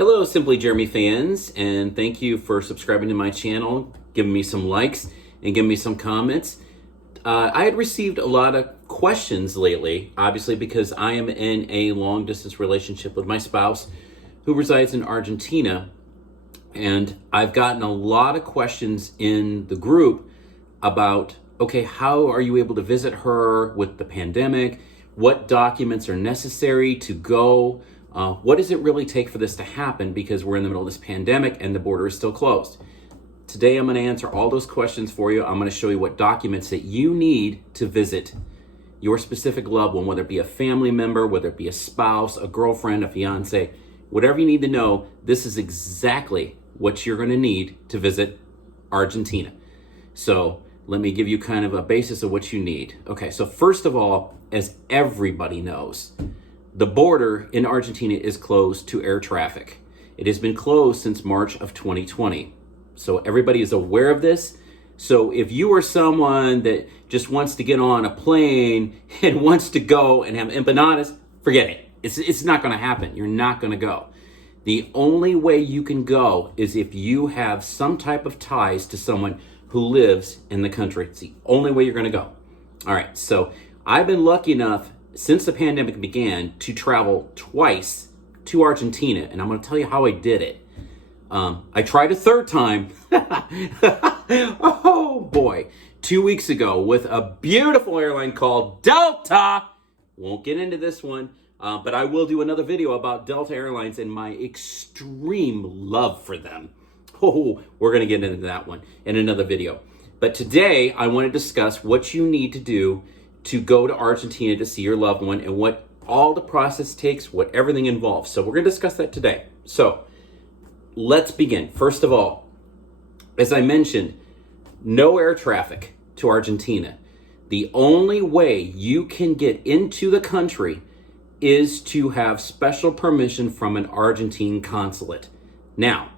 Hello, Simply Jeremy fans, and thank you for subscribing to my channel, giving me some likes, and giving me some comments. I had received a lot of questions lately, obviously because I am in a long-distance relationship with my spouse who resides in Argentina, and I've gotten a lot of questions in the group about, okay, how are you able to visit her with the pandemic? What documents are necessary to go? What does it really take for this to happen, because we're in the middle of this pandemic and the border is still closed? Today I'm going to answer all those questions for you. I'm going to show you what documents that you need to visit your specific loved one, whether it be a family member, whether it be a spouse, a girlfriend, a fiance, whatever you need to know. This is exactly what you're going to need to visit Argentina. So let me give you kind of a basis of what you need. Okay, so first of all, as everybody knows, the border in Argentina is closed to air traffic. It has been closed since March of 2020. So everybody is aware of this. So if you are someone that just wants to get on a plane and wants to go and have empanadas, forget it. It's not going to happen. You're not going to go. The only way you can go is if you have some type of ties to someone who lives in the country. It's the only way you're going to go. All right. So I've been lucky enough since the pandemic began to travel twice to Argentina, and I'm going to tell you how I did it. I tried a third time, oh boy, 2 weeks ago with a beautiful airline called Delta. Won't get into this one, but I will do another video about Delta Airlines and my extreme love for them. Oh, we're going to get into that one in another video. But today I want to discuss what you need to do to go to Argentina to see your loved one and what all the process takes, what everything involves. So we're going to discuss that today. So let's begin. First of all, as I mentioned, no air traffic to Argentina. The only way you can get into the country is to have special permission from an Argentine consulate. Now,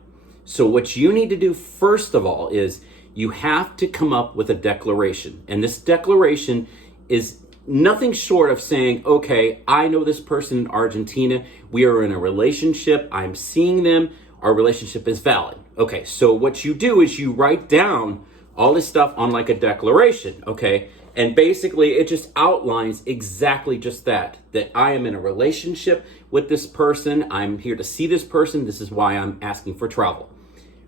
so what you need to do first of all is you have to come up with a declaration. And this declaration is nothing short of saying, okay, I know this person in Argentina. We are in a relationship. I'm seeing them. Our relationship is valid. Okay, so what you do is you write down all this stuff on like a declaration, okay? And basically it just outlines exactly just that I am in a relationship with this person. I'm here to see this person. This is why I'm asking for travel.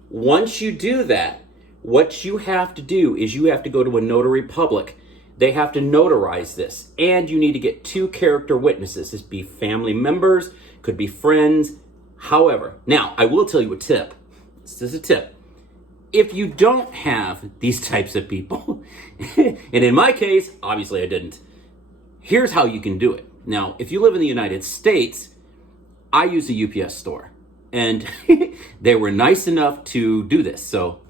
Once you do that, what you have to do is you have to go to a notary public. They have to notarize this, and you need to get 2 character witnesses. This be family members, could be friends. However, now I will tell you a tip. This is a tip. If you don't have these types of people, and in my case, obviously I didn't, here's how you can do it. Now, if you live in the United States, I use a UPS store, and they were nice enough to do this, so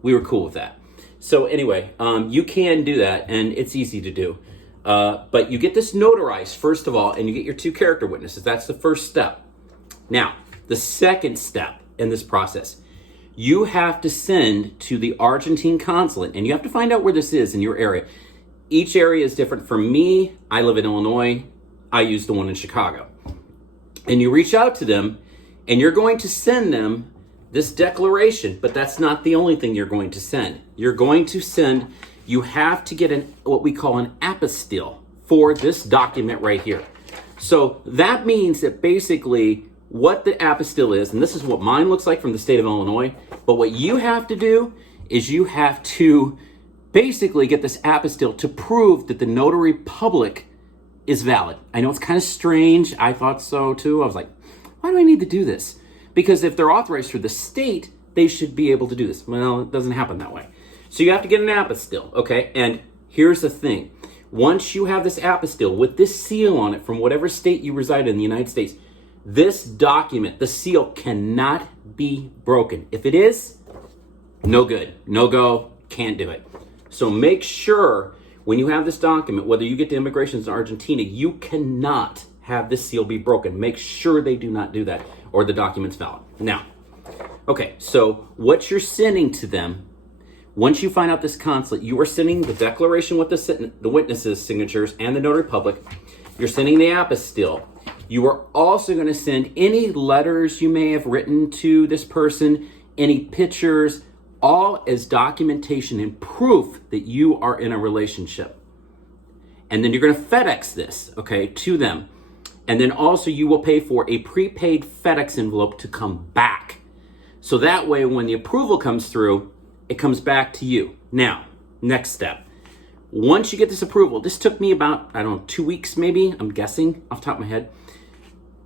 we were cool with that. So anyway, you can do that, and it's easy to do. But you get this notarized, first of all, and you get your 2 character witnesses. That's the first step. Now, the second step in this process, you have to send to the Argentine consulate, and you have to find out where this is in your area. Each area is different. For me, I live in Illinois. I use the one in Chicago. And you reach out to them, and you're going to send them this declaration, but that's not the only thing you're going to send. You have to get what we call an apostille for this document right here. So that means that basically what the apostille is, and this is what mine looks like from the state of Illinois, but what you have to do is you have to basically get this apostille to prove that the notary public is valid. I know it's kind of strange. I thought so too. I was like, why do I need to do this? Because if they're authorized through the state, they should be able to do this. Well, it doesn't happen that way. So you have to get an apostille, okay? And here's the thing. Once you have this apostille with this seal on it from whatever state you reside in the United States, this document, the seal, cannot be broken. If it is, no good, no go, can't do it. So make sure when you have this document, whether you get to immigration in Argentina, you cannot have this seal be broken. Make sure they do not do that, or the document's valid. Now, okay, so what you're sending to them, once you find out this consulate, you are sending the declaration with the witnesses' signatures and the notary public. You're sending the apostille. You are also going to send any letters you may have written to this person, any pictures, all as documentation and proof that you are in a relationship. And then you're going to FedEx this, okay, to them. And then also you will pay for a prepaid FedEx envelope to come back. So that way, when the approval comes through, it comes back to you. Now, next step. Once you get this approval, this took me about, I don't know, 2 weeks maybe, I'm guessing off the top of my head.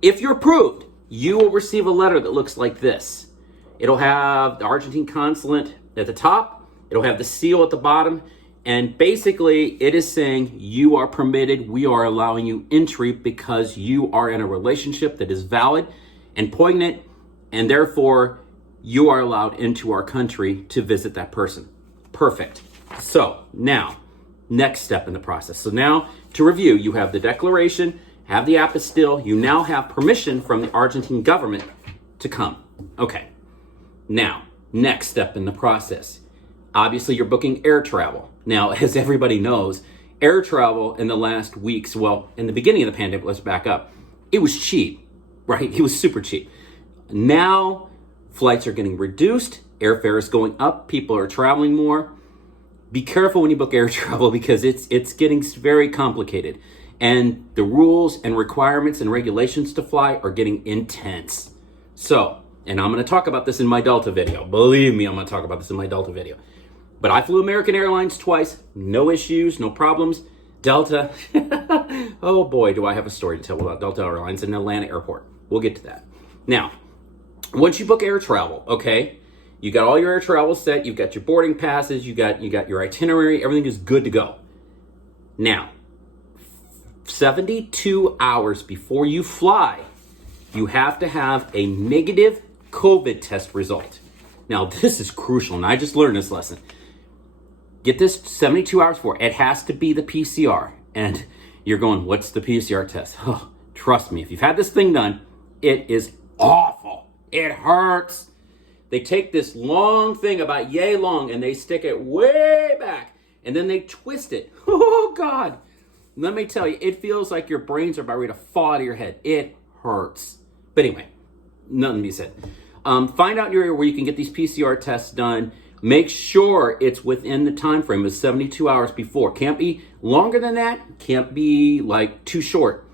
If you're approved, you will receive a letter that looks like this. It'll have the Argentine consulate at the top. It'll have the seal at the bottom. And basically, it is saying you are permitted, we are allowing you entry because you are in a relationship that is valid and poignant, and therefore you are allowed into our country to visit that person. Perfect. So now, next step in the process. So now, to review, you have the declaration, have the apostille, you now have permission from the Argentine government to come. Okay. Now, next step in the process. Obviously, you're booking air travel. Now, as everybody knows, air travel in the last weeks, well, in the beginning of the pandemic, let's back up, it was cheap, right? It was super cheap. Now, flights are getting reduced, airfare is going up, people are traveling more. Be careful when you book air travel because it's getting very complicated. And the rules and requirements and regulations to fly are getting intense. So, and I'm going to talk about this in my Delta video. Believe me, I'm going to talk about this in my Delta video. But I flew American Airlines twice. No issues, no problems. Delta, oh boy, do I have a story to tell about Delta Airlines in Atlanta Airport. We'll get to that. Now, once you book air travel, okay, you got all your air travel set, you've got your boarding passes, you got your itinerary, everything is good to go. Now, 72 hours before you fly, you have to have a negative COVID test result. Now, this is crucial, and I just learned this lesson. Get this 72 hours before. It has to be the PCR. And you're going, what's the PCR test? Oh, trust me, if you've had this thing done, it is awful. It hurts. They take this long thing about yay long and they stick it way back and then they twist it. Oh, God. Let me tell you, it feels like your brains are about ready to fall out of your head. It hurts. But anyway, nothing to be said. Find out your area where you can get these PCR tests done. Make sure it's within the time frame of 72 hours before. Can't be longer than that. Can't be like too short.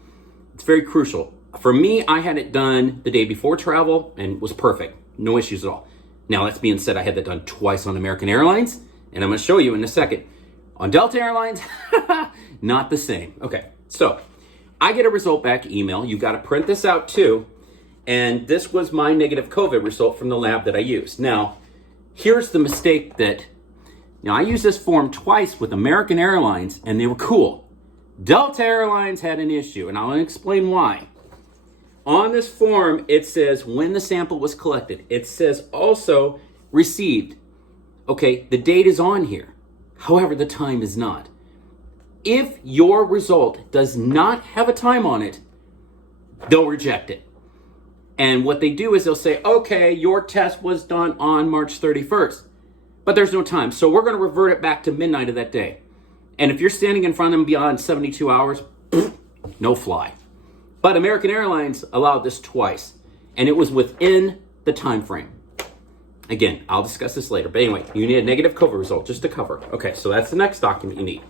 It's very crucial. For me, I had it done the day before travel and it was perfect. No issues at all. Now, that being said, I had that done twice on American Airlines, and I'm going to show you in a second. On Delta Airlines, not the same. Okay, so I get a result back email. You've got to print this out too. And this was my negative COVID result from the lab that I used. Now, here's the mistake that, I used this form twice with American Airlines and they were cool. Delta Airlines had an issue and I'll explain why. On this form, it says when the sample was collected. It says also received. Okay, the date is on here. However, the time is not. If your result does not have a time on it, they'll reject it. And what they do is they'll say, okay, your test was done on March 31st, but there's no time. So we're going to revert it back to midnight of that day. And if you're standing in front of them beyond 72 hours, no fly. But American Airlines allowed this twice, and it was within the time frame. Again, I'll discuss this later. But anyway, you need a negative COVID result just to cover. Okay, so that's the next document you need.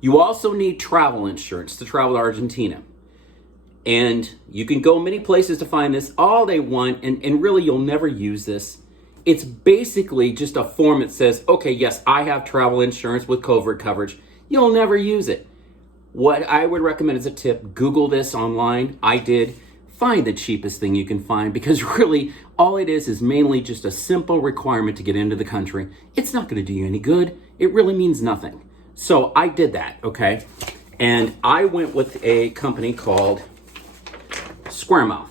You also need travel insurance to travel to Argentina. And you can go many places to find this all they want, and really you'll never use this. It's basically just a form that says, okay, yes, I have travel insurance with COVID coverage. You'll never use it. What I would recommend as a tip, Google this online. I did. Find the cheapest thing you can find because really all it is mainly just a simple requirement to get into the country. It's not going to do you any good. It really means nothing. So I did that, okay? And I went with a company called Squaremouth.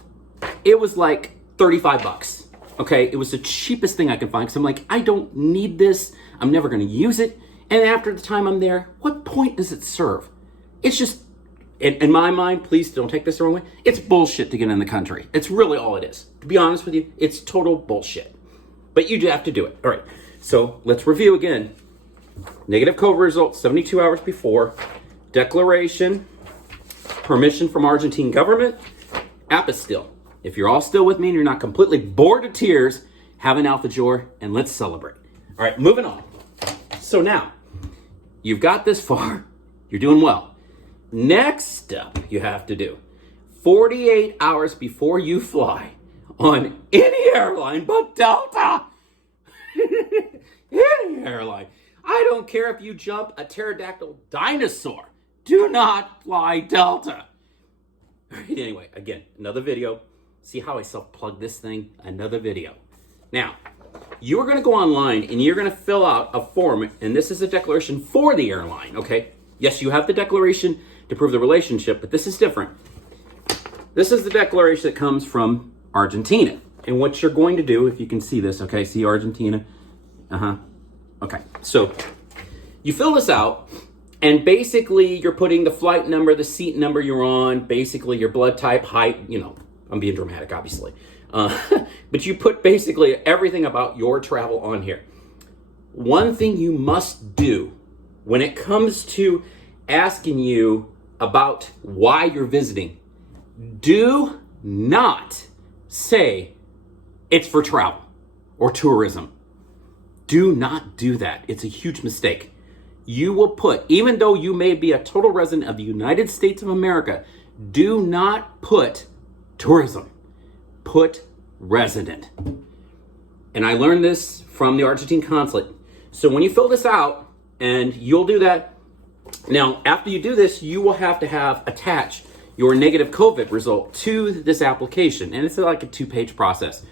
It was like 35 bucks. Okay, it was the cheapest thing I could find because I'm like, I don't need this. I'm never going to use it. And after the time I'm there, what point does it serve? It's just, in my mind, please don't take this the wrong way. It's bullshit to get in the country. It's really all it is. To be honest with you, it's total bullshit. But you do have to do it. All right, so let's review again. Negative COVID results 72 hours before. Declaration. permission from Argentine government, apostille. If you're all still with me and you're not completely bored to tears, have an alfajor and let's celebrate. All right, moving on. So now, you've got this far. You're doing well. Next step you have to do, 48 hours before you fly on any airline but Delta. Any airline. I don't care if you jump a pterodactyl dinosaur. Do not fly Delta. All right, anyway, again, another video. See how I self-plug this thing? Another video. Now, you are going to go online and you're going to fill out a form, and this is a declaration for the airline, okay? Yes, you have the declaration to prove the relationship, but this is different. This is the declaration that comes from Argentina. And what you're going to do, if you can see this, okay, see Argentina? Okay, so you fill this out, and basically you're putting the flight number, the seat number you're on, basically your blood type, height, you know, I'm being dramatic, obviously. But you put basically everything about your travel on here. One thing you must do when it comes to asking you about why you're visiting, do not say it's for travel or tourism. Do not do that. It's a huge mistake. You will put, even though you may be a total resident of the United States of America, do not put tourism. Put resident. And I learned this from the Argentine consulate. So when you fill this out, and you'll do that, now after you do this, you will have to have attached your negative COVID result to this application. And it's like a 2-page process.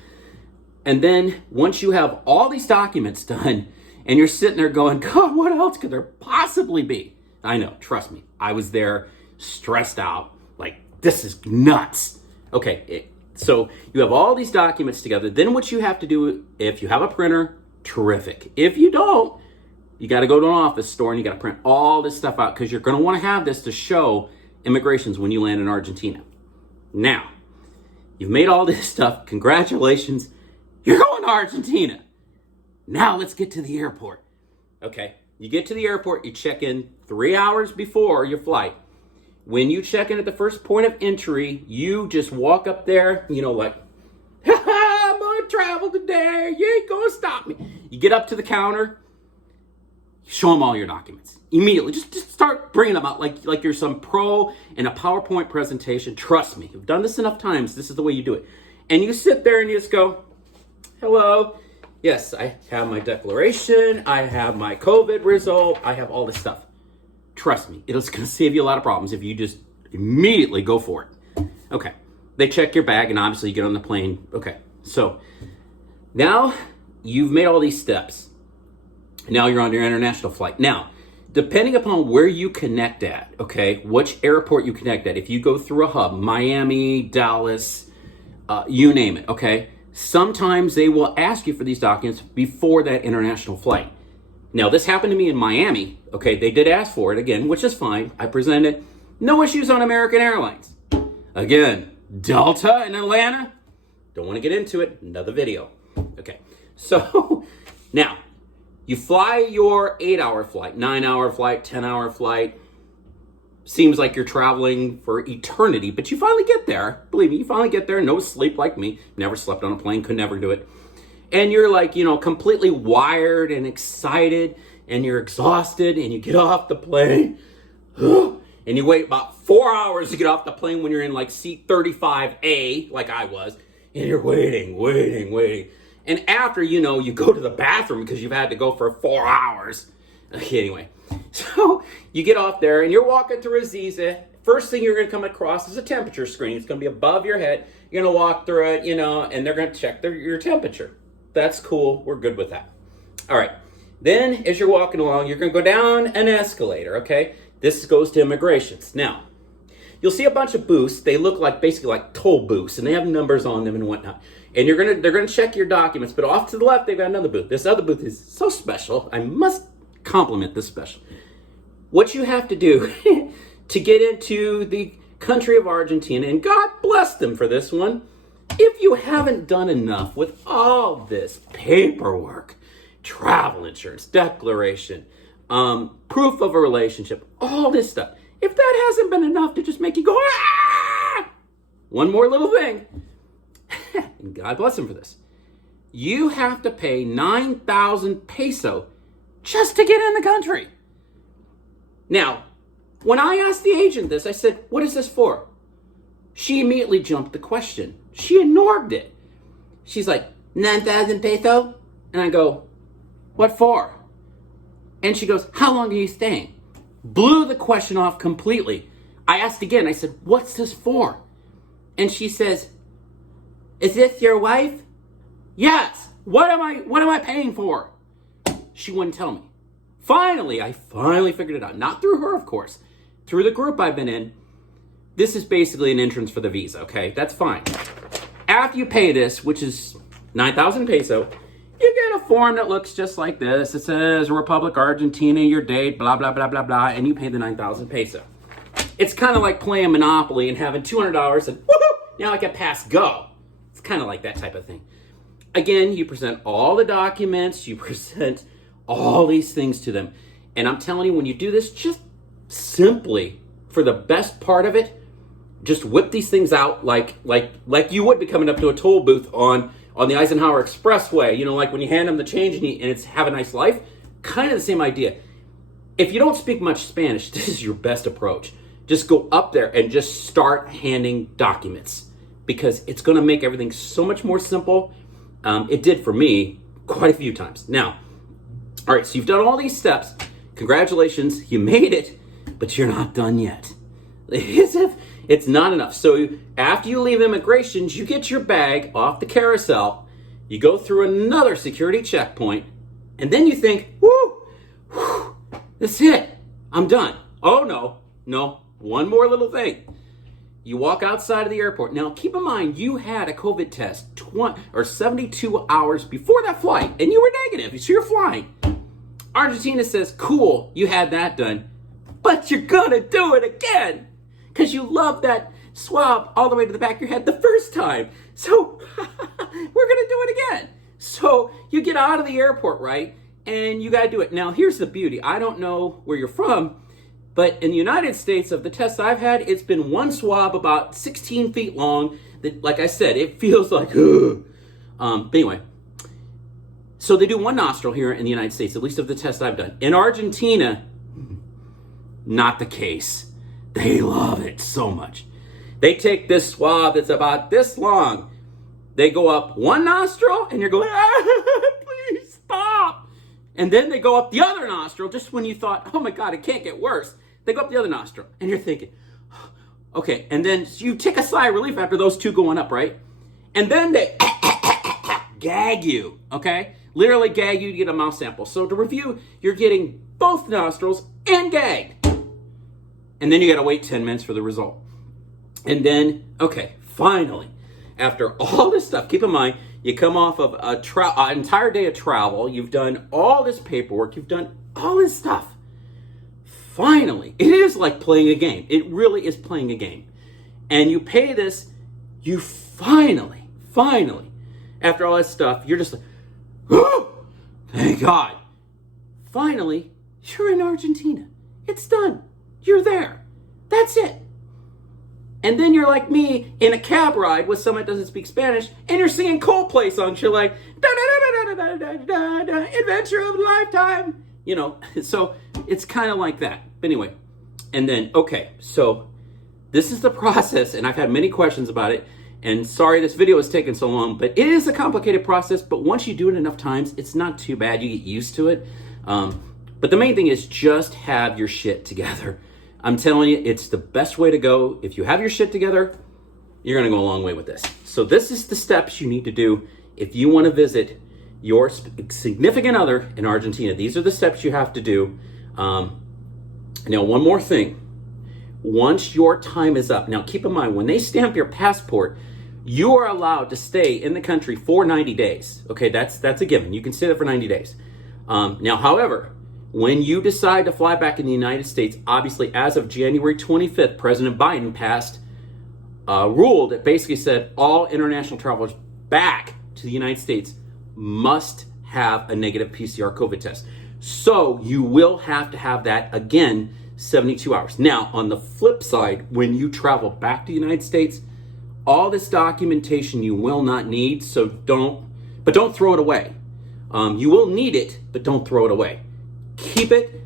And then once you have all these documents done, and you're sitting there going, God, what else could there possibly be? I know, trust me. I was there stressed out, like, this is nuts. Okay, so you have all these documents together. Then what you have to do, if you have a printer, terrific. If you don't, you got to go to an office store and you got to print all this stuff out, because you're going to want to have this to show immigrations when you land in Argentina. Now, you've made all this stuff. Congratulations. You're going to Argentina. Now let's get to the airport. Okay, you get to the airport, you check in 3 hours before your flight. When you check in at the first point of entry, you just walk up there, you know, like, I'm gonna travel today, you ain't gonna stop me. You get up to the counter, show them all your documents. Immediately, just start bringing them out like you're some pro in a PowerPoint presentation. Trust me, you've done this enough times, this is the way you do it. And you sit there and you just go, hello. Yes, I have my declaration, I have my COVID result, I have all this stuff. Trust me, it's going to save you a lot of problems if you just immediately go for it. Okay, they check your bag and obviously you get on the plane. Okay, so now you've made all these steps. Now you're on your international flight. Now, depending upon where you connect at, okay, which airport you connect at, if you go through a hub, Miami, Dallas, you name it, okay, sometimes they will ask you for these documents before that international flight. Now, this happened to me in Miami. Okay, they did ask for it again, which is fine. I presented it. No issues on American Airlines. Again, Delta in Atlanta. Don't want to get into it. Another video. Okay, so now you fly your 8-hour flight, 9-hour flight, 10-hour flight. Seems like you're traveling for eternity, but you finally get there. Believe me, you finally get there. No sleep like me. Never slept on a plane. Could never do it. And you're like, you know, completely wired and excited, and you're exhausted, and you get off the plane, and you wait about 4 hours to get off the plane when you're in like seat 35A, like I was, and you're waiting. And after, you know, you go to the bathroom because you've had to go for 4 hours. Okay, anyway, so you get off there, and you're walking through Aziza. First thing you're going to come across is a temperature screen. It's going to be above your head. You're going to walk through it, you know, and they're going to check your temperature. That's cool. We're good with that. All right. Then, as you're walking along, you're going to go down an escalator, okay? This goes to immigrations. Now, you'll see a bunch of booths. They look like basically like toll booths, and they have numbers on them and whatnot. And they're going to check your documents. But off to the left, they've got another booth. This other booth is so special. I must compliment this special. What you have to do to get into the country of Argentina, and God bless them for this one, if you haven't done enough with all this paperwork, travel insurance, declaration, proof of a relationship, all this stuff, if that hasn't been enough to just make you go, ah! One more little thing, and God bless him for this. You have to pay 9,000 peso just to get in the country. Now, when I asked the agent this, I said, what is this for? She immediately jumped the question. She ignored it. She's like, 9,000 peso? And I go, what for? And she goes, how long are you staying? Blew the question off completely. I asked again, I said, what's this for? And she says, is this your wife? Yes. What am I paying for? She wouldn't tell me. I finally figured it out. Not through her, of course. Through the group I've been in. This is basically an entrance for the visa, okay? That's fine. After you pay this, which is 9,000 peso, you get a form that looks just like this. It says Republic Argentina, your date, blah, blah, blah, blah, blah, and you pay the 9,000 peso. It's kind of like playing Monopoly and having $200 and woohoo, now I can pass go. It's kind of like that type of thing. Again, you present all the documents, you present all these things to them. And I'm telling you, when you do this, just simply, for the best part of it, just whip these things out like you would be coming up to a toll booth on the Eisenhower Expressway. You know, like when you hand them the change and it's have a nice life. Kind of the same idea. If you don't speak much Spanish, this is your best approach. Just go up there and just start handing documents because it's going to make everything so much more simple. It did for me quite a few times. Now, all right, so you've done all these steps. Congratulations, you made it, but you're not done yet. It's not enough. So after you leave immigration, you get your bag off the carousel, you go through another security checkpoint, and then you think, whoo, that's it. I'm done. Oh, no, one more little thing. You walk outside of the airport. Now, keep in mind, you had a COVID test 72 hours before that flight, and you were negative, so you're flying. Argentina says, cool, you had that done, but you're gonna do it again because you love that swab all the way to the back of your head the first time. So we're gonna do it again. So you get out of the airport, right? And you gotta do it. Now, here's the beauty. I don't know where you're from, but in the United States, of the tests I've had, it's been one swab about 16 feet long. That, like I said, it feels like, but anyway. So they do one nostril here in the United States, at least of the test I've done. In Argentina, not the case. They love it so much. They take this swab that's about this long. They go up one nostril, and you're going, please stop. And then they go up the other nostril, just when you thought, oh my God, it can't get worse. They go up the other nostril, and you're thinking, okay. And then you take a sigh of relief after those two going up, right? And then they gag you, okay? Literally gag you to get a mouth sample. So to review, you're getting both nostrils and gagged. And then you got to wait 10 minutes for the result. And then, okay, finally, after all this stuff, keep in mind, you come off of an entire day of travel. You've done all this paperwork. You've done all this stuff. Finally, it is like playing a game. It really is playing a game. And you pay this, you finally, after all that stuff, you're just like, oh, thank God. Finally, you're in Argentina. It's done. You're there. That's it. And then you're like me in a cab ride with someone that doesn't speak Spanish, and you're singing Coldplay songs. You're like, adventure of a lifetime. You know, so it's kind of like that. But anyway, and then, okay, so this is the process, and I've had many questions about it. And sorry this video has taken so long, but it is a complicated process. But once you do it enough times, it's not too bad. You get used to it. But the main thing is just have your shit together. I'm telling you, it's the best way to go. If you have your shit together, you're going to go a long way with this. So this is the steps you need to do if you want to visit your significant other in Argentina. These are the steps you have to do. Now, one more thing. Once your time is up, now keep in mind, when they stamp your passport, you are allowed to stay in the country for 90 days. Okay, that's a given. You can stay there for 90 days. Now, however, when you decide to fly back in the United States, obviously, as of January 25th, President Biden passed a rule that basically said all international travelers back to the United States must have a negative PCR COVID test. So you will have to have that again 72 hours. Now, on the flip side, when you travel back to the United States, all this documentation you will not need, so don't throw it away. You will need it, but don't throw it away. Keep it,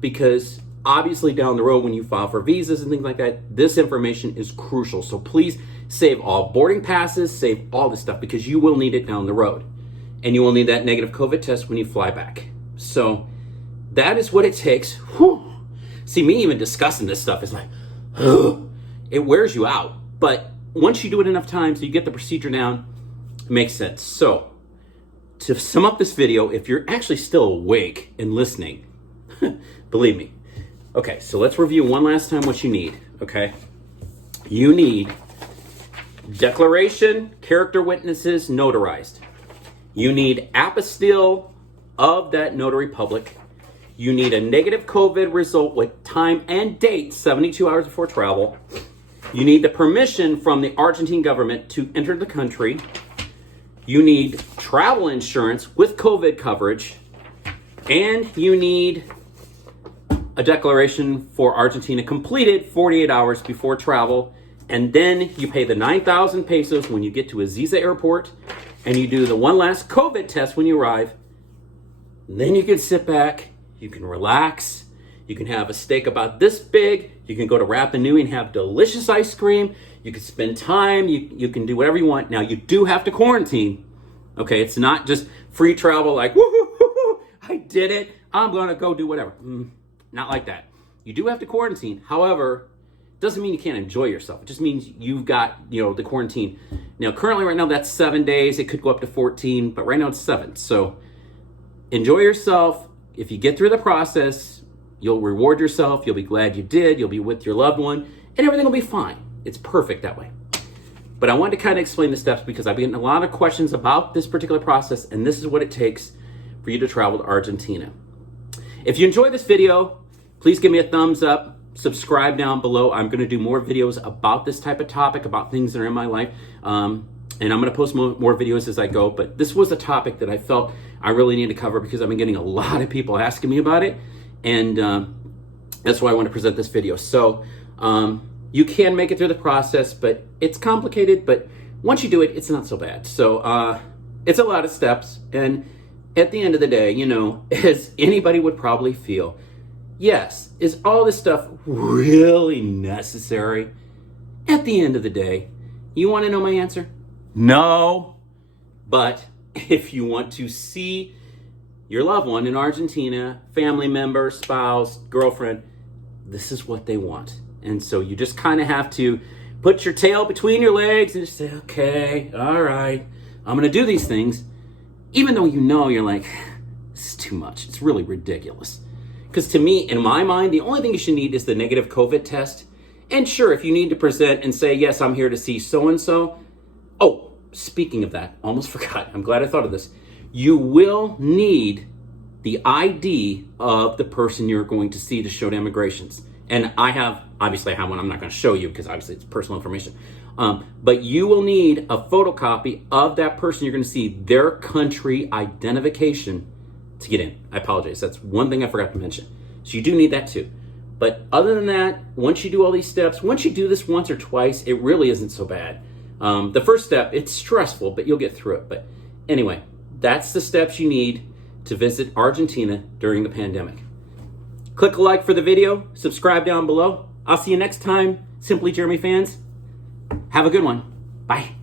because obviously down the road when you file for visas and things like that, this information is crucial. So please save all boarding passes, save all this stuff, because you will need it down the road. And you will need that negative COVID test when you fly back. So that is what it takes. Whew. See, me even discussing this stuff is like, ugh, it wears you out. But once you do it enough times, you get the procedure down, it makes sense. So to sum up this video, if you're actually still awake and listening, believe me. Okay, so let's review one last time what you need, okay? You need declaration, character witnesses, notarized. You need apostille of that notary public. You need a negative COVID result with time and date 72 hours before travel. You need the permission from the Argentine government to enter the country. You need travel insurance with COVID coverage. And you need a declaration for Argentina completed 48 hours before travel. And then you pay the 9,000 pesos when you get to Aziza Airport. And you do the one last COVID test when you arrive. And then you can sit back, you can relax, you can have a steak about this big, you can go to Rapa Nui and have delicious ice cream, you can spend time, you can do whatever you want. Now you do have to quarantine, okay? It's not just free travel like, woo-hoo-hoo-hoo, I did it, I'm gonna go do whatever. Not like that. You do have to quarantine, however, doesn't mean you can't enjoy yourself. It just means you've got, the quarantine. Now, currently right now, that's 7 days. It could go up to 14, but right now it's 7. So enjoy yourself. If you get through the process, you'll reward yourself. You'll be glad you did. You'll be with your loved one, and everything will be fine. It's perfect that way. But I wanted to kind of explain the steps because I've been getting a lot of questions about this particular process, and this is what it takes for you to travel to Argentina. If you enjoyed this video, please give me a thumbs up. Subscribe down below. I'm going to do more videos about this type of topic, about things that are in my life. And I'm going to post more videos as I go. But this was a topic that I felt I really need to cover because I've been getting a lot of people asking me about it. And that's why I want to present this video. So you can make it through the process, but it's complicated. But once you do it, it's not so bad. So it's a lot of steps. And at the end of the day, as anybody would probably feel, yes, is all this stuff really necessary? At the end of the day, you want to know my answer? No. But if you want to see your loved one in Argentina, family member, spouse, girlfriend, this is what they want. And so you just kind of have to put your tail between your legs and just say, okay, all right, I'm going to do these things. Even though you're like, this is too much. It's really ridiculous. Because to me, in my mind, the only thing you should need is the negative COVID test. And sure, if you need to present and say, yes, I'm here to see so-and-so. Oh, speaking of that, almost forgot. I'm glad I thought of this. You will need the ID of the person you're going to see to show to immigrations. And obviously I have one. I'm not going to show you because obviously it's personal information. But you will need a photocopy of that person you're going to see, their country identification to get in. I apologize. That's one thing I forgot to mention. So you do need that too. But other than that, once you do all these steps, once you do this once or twice, it really isn't so bad. The first step, it's stressful, but you'll get through it. But anyway, that's the steps you need to visit Argentina during the pandemic. Click a like for the video, subscribe down below. I'll see you next time, Simply Jeremy fans. Have a good one. Bye.